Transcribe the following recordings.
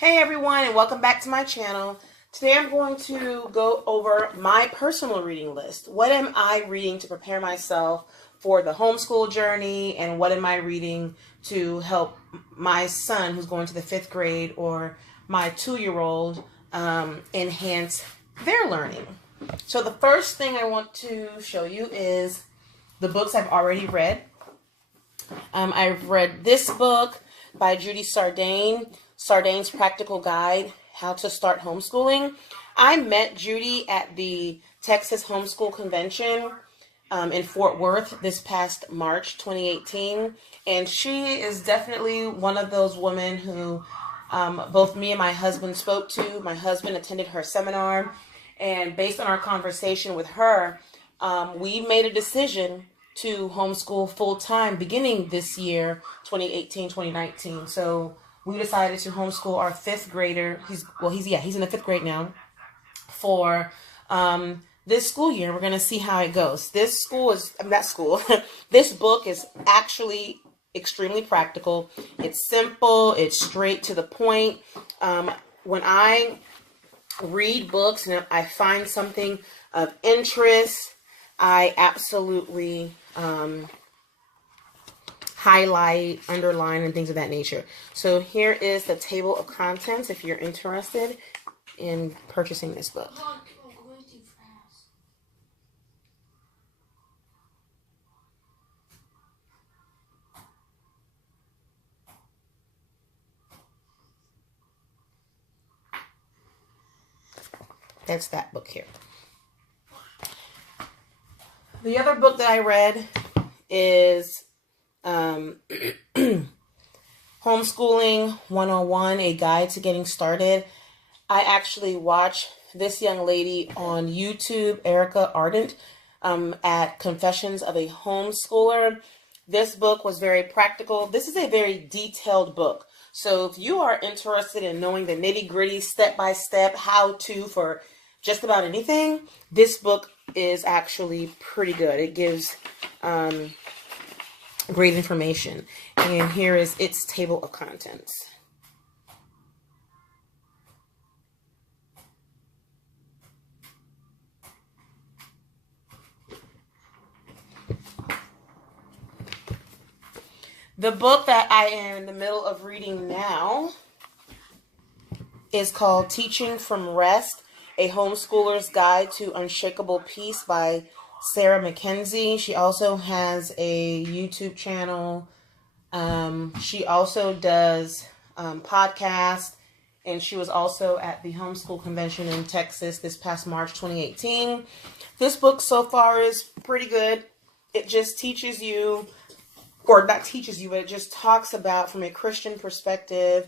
Hey everyone, and welcome back to my channel. Today I'm going to go over my personal reading list. What am I reading to prepare myself for the homeschool journey, and what am I reading to help my son who's going to the 5th grade or my 2-year-old enhance their learning. So the first thing I want to show you is the books I've already read. I've read this book by Judy Sardain's Practical Guide, How to Start Homeschooling. I met Judy at the Texas Homeschool Convention in Fort Worth this past March 2018. And she is definitely one of those women who both me and my husband spoke to. My husband attended her seminar. And based on our conversation with her, we made a decision to homeschool full-time beginning this year, 2018-2019. So we decided to homeschool our 5th grader. He's in the 5th grade now for this school year. We're going to see how it goes. This book is actually extremely practical. It's simple. It's straight to the point. When I read books and I find something of interest, I absolutely highlight, underline, and things of that nature. So here is the table of contents if you're interested in purchasing this book. That's that book here. The other book that I read is Homeschooling 101, A Guide to Getting Started. I actually watched this young lady on YouTube, Erica Ardent, at Confessions of a Homeschooler. This book was very practical. This is a very detailed book. So if you are interested in knowing the nitty-gritty, step-by-step, how-to for just about anything, this book is actually pretty good. It gives great information. And here is its table of contents. The book that I am in the middle of reading now is called Teaching from Rest, A Homeschooler's Guide to Unshakable Peace by Sarah McKenzie. She also has a YouTube channel. She also does podcasts, and she was also at the Homeschool Convention in Texas this past March 2018. This book so far is pretty good. It just teaches you, or not teaches you, but it just talks about, from a Christian perspective,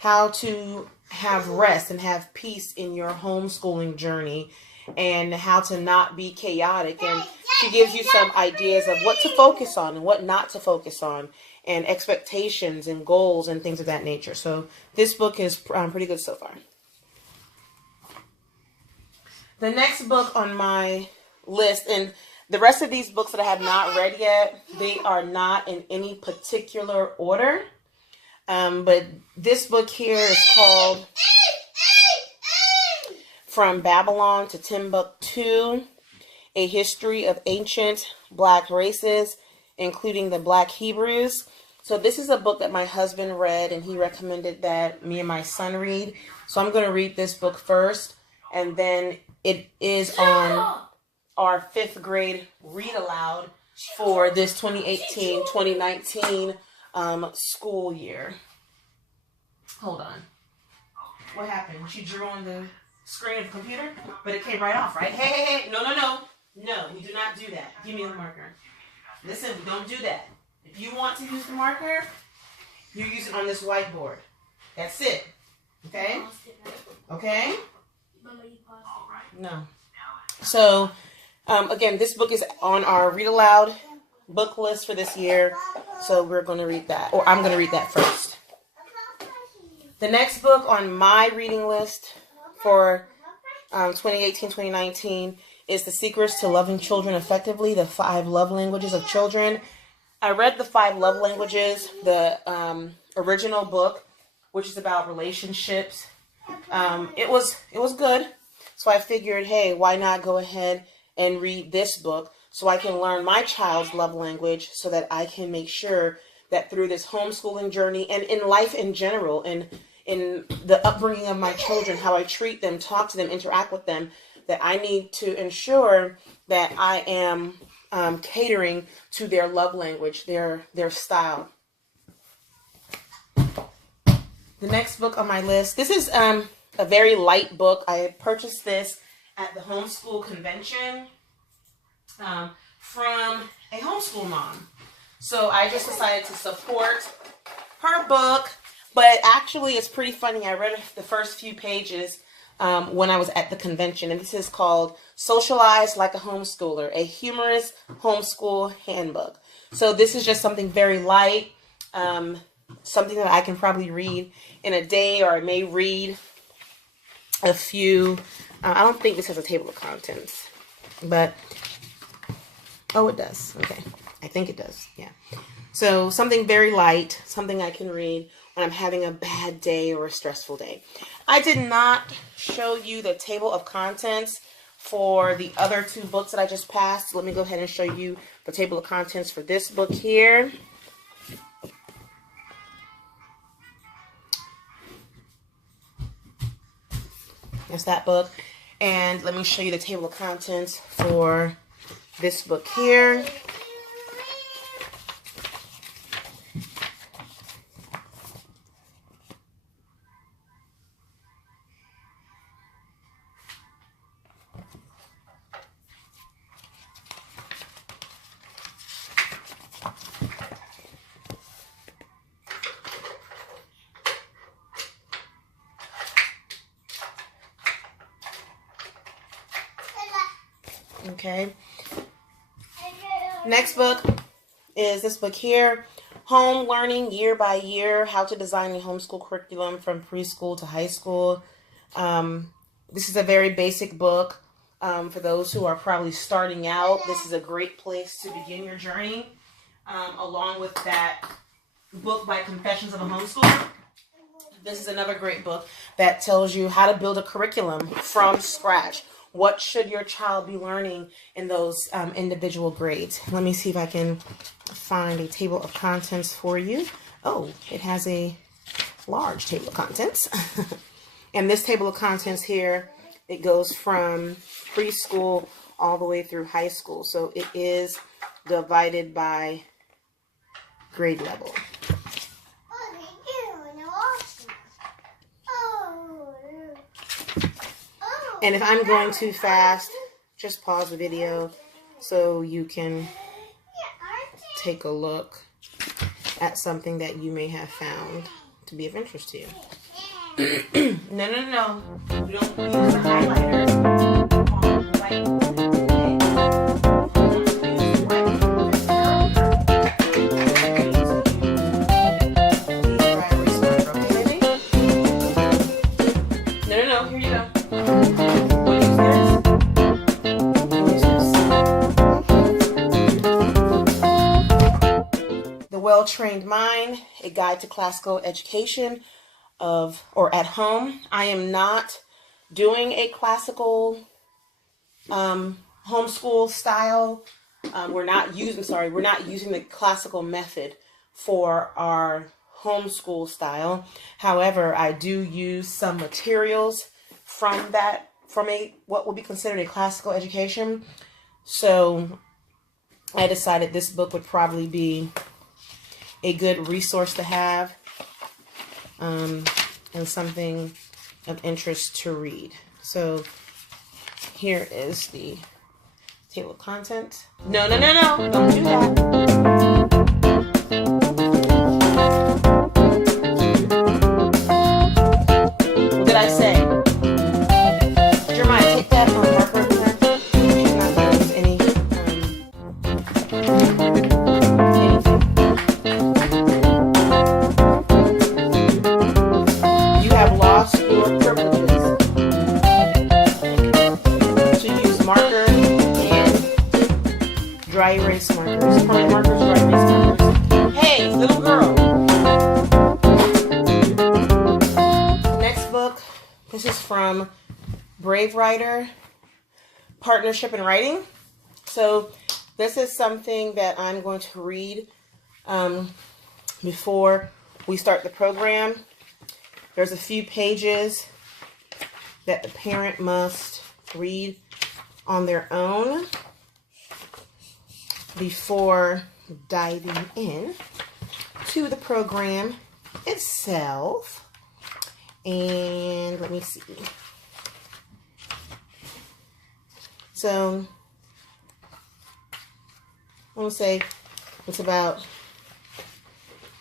how to have rest and have peace in your homeschooling journey, and how to not be chaotic. And she gives you some ideas of what to focus on and what not to focus on, and expectations and goals and things of that nature. So this book is pretty good so far. The next book on my list, and the rest of these books that I have not read yet, they are not in any particular order. But this book here is called From Babylon to Timbuktu, A History of Ancient Black Races, including the Black Hebrews. So this is a book that my husband read, and he recommended that me and my son read. So I'm going to read this book first, and then it is on our 5th grade read aloud for this 2018-2019 school year. Hold on. What happened? She drew on the screen of the computer, but it came right off, right? Hey. No, we do not do that. Give me the marker. Listen, we don't do that. If you want to use the marker, you use it on this whiteboard. That's it. Okay? Okay? No. So, again, this book is on our read aloud book list for this year. So we're going to read that, or I'm going to read that first. The next book on my reading list for 2018-2019 is The Secrets to Loving Children Effectively, The 5 Love Languages of Children. I read The 5 Love Languages, the original book, which is about relationships. It was good. So I figured, hey, why not go ahead and read this book so I can learn my child's love language so that I can make sure that through this homeschooling journey and in life in general, and in the upbringing of my children, how I treat them, talk to them, interact with them, that I need to ensure that I am catering to their love language, their style. The next book on my list, this is a very light book. I purchased this at the Homeschool convention from a homeschool mom. So I just decided to support her book. But actually, it's pretty funny. I read the first few pages when I was at the convention. And this is called Socialize Like a Homeschooler, a humorous homeschool handbook. So this is just something very light, something that I can probably read in a day, or I may read a few. I don't think this has a table of contents, but, oh, it does. Okay. I think it does. Yeah. So something very light, something I can read when I'm having a bad day or a stressful day. I did not show you the table of contents for the other two books that I just passed. Let me go ahead and show you the table of contents for this book here. There's that book. And let me show you the table of contents for this book here. Okay. Next book is this book here, Home Learning Year by Year, How to Design a Homeschool Curriculum from Preschool to High School. This is a very basic book for those who are probably starting out. This is a great place to begin your journey, along with that book by Confessions of a Homeschooler. This is another great book that tells you how to build a curriculum from scratch. What should your child be learning in those individual grades? Let me see if I can find a table of contents for you. Oh, it has a large table of contents. And this table of contents here, it goes from preschool all the way through high school. So it is divided by grade level. And if I'm going too fast, just pause the video so you can take a look at something that you may have found to be of interest to you. No. We don't use the highlighter on the whiteboard. No, here you go. The Well-Trained Mind, a guide to classical education at home. I am not doing a classical homeschool style. We're not using the classical method for our homeschool style. However, I do use some materials from what would be considered a classical education. So I decided this book would probably be a good resource to have, and something of interest to read. So here is the table of contents. No, don't do that. What did I say? Jeremiah, take that marker over there. She's not going to use anything. You have lost your privileges to use marker and dry erase markers. Permanent markers, book. This is from Brave Writer, Partnership in Writing. So this is something that I'm going to read before we start the program. There's a few pages that the parent must read on their own before diving in to the program itself. And let me see. So I want to say it's about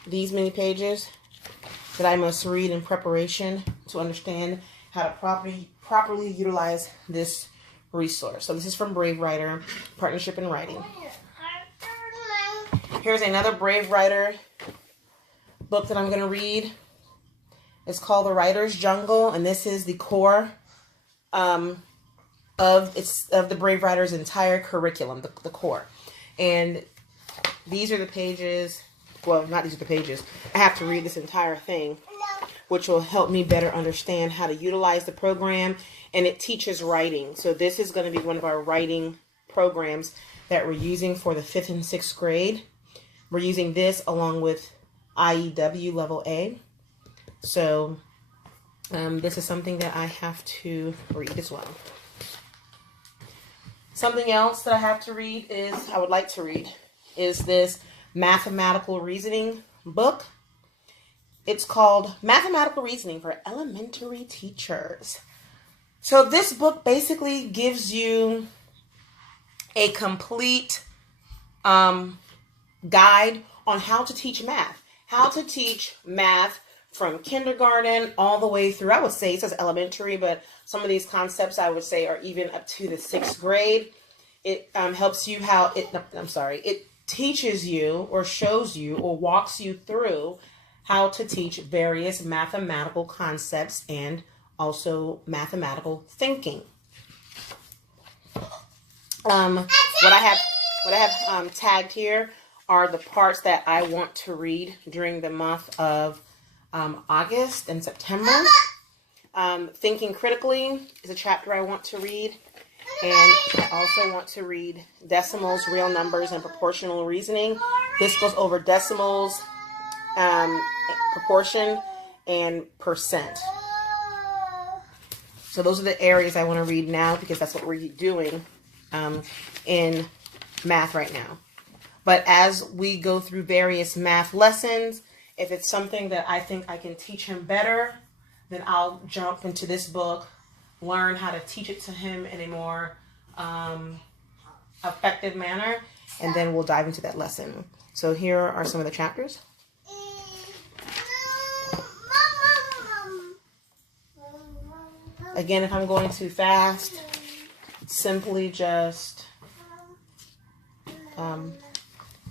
these many pages that I must read in preparation to understand how to properly utilize this resource. So this is from Brave Writer, Partnership in Writing. Here's another Brave Writer book that I'm going to read. It's called The Writer's Jungle, and this is the core of the Brave Writer's entire curriculum, the core. And these are the pages. Well, not these are the pages. I have to read this entire thing, which will help me better understand how to utilize the program. And it teaches writing. So this is going to be one of our writing programs that we're using for the 5th and 6th grade. We're using this along with IEW Level A. So this is something that I have to read as well. Something else that I would like to read, is this mathematical reasoning book. It's called Mathematical Reasoning for Elementary Teachers. So this book basically gives you a complete guide on how to teach math. How to teach math from kindergarten all the way through, I would say, it says elementary, but some of these concepts I would say are even up to the 6th grade. It helps you it teaches you or shows you or walks you through how to teach various mathematical concepts and also mathematical thinking. What I have tagged here are the parts that I want to read during the month of August and September. Thinking Critically is a chapter I want to read. And I also want to read Decimals, Real Numbers, and Proportional Reasoning. This goes over decimals, proportion, and percent. So those are the areas I want to read now because that's what we're doing in math right now. But as we go through various math lessons, if it's something that I think I can teach him better, then I'll jump into this book, learn how to teach it to him in a more effective manner, and then we'll dive into that lesson. So here are some of the chapters. Again, if I'm going too fast, simply just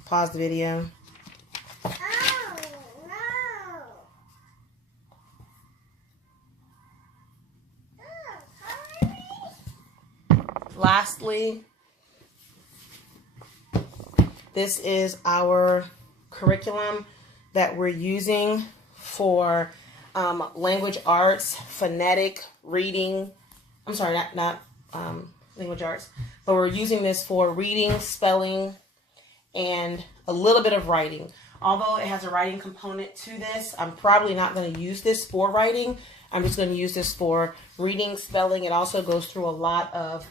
pause the video. Lastly, this is our curriculum that we're using for language arts, phonetic reading. I'm sorry, not language arts, but we're using this for reading, spelling, and a little bit of writing. Although it has a writing component to this, I'm probably not going to use this for writing. I'm just going to use this for reading, spelling. It also goes through a lot of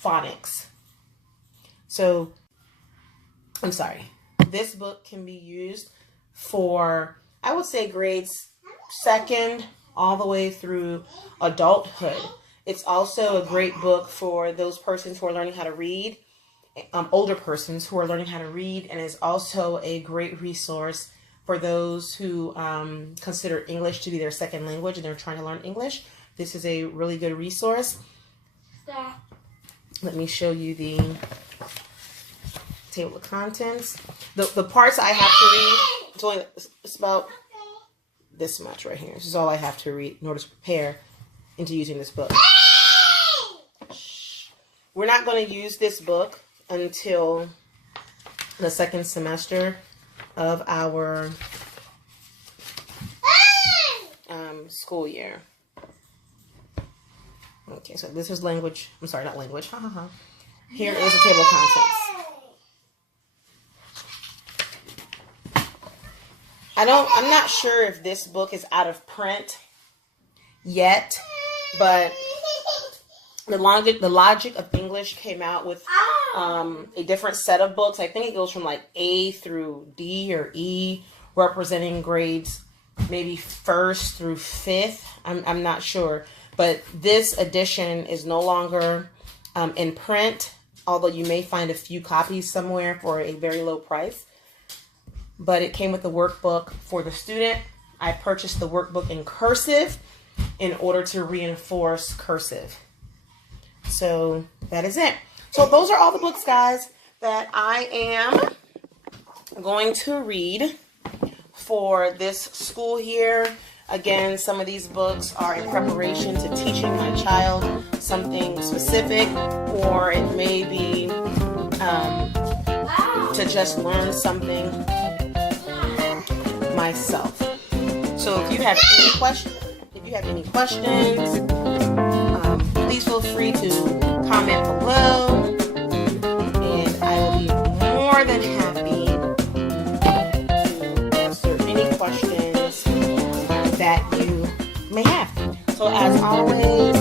phonics. So, I'm sorry. This book can be used for, I would say, grades 2nd all the way through adulthood. It's also a great book for those persons who are learning how to read, older persons who are learning how to read, and is also a great resource for those who consider English to be their second language and they're trying to learn English. This is a really good resource. Stop. Let me show you the table of contents. The parts I have to read, it's about this much right here. This is all I have to read in order to prepare into using this book. We're not going to use this book until the 2nd semester of our school year. Okay, so this is language. I'm sorry, not language. Here is the table of contents. I'm not sure if this book is out of print yet, but the Logic of English came out with a different set of books. I think it goes from like A through D or E, representing grades maybe 1st through 5th. I'm not sure, but this edition is no longer in print, although you may find a few copies somewhere for a very low price. But it came with a workbook for the student. I purchased the workbook in cursive in order to reinforce cursive. So that is it. So those are all the books, guys, that I am going to read for this school year. Again, some of these books are in preparation to teaching my child something specific, or it may be to just learn something myself. So if you have any questions, please feel free to comment below, and I will be more than happy to answer any questions that you may have. So as always,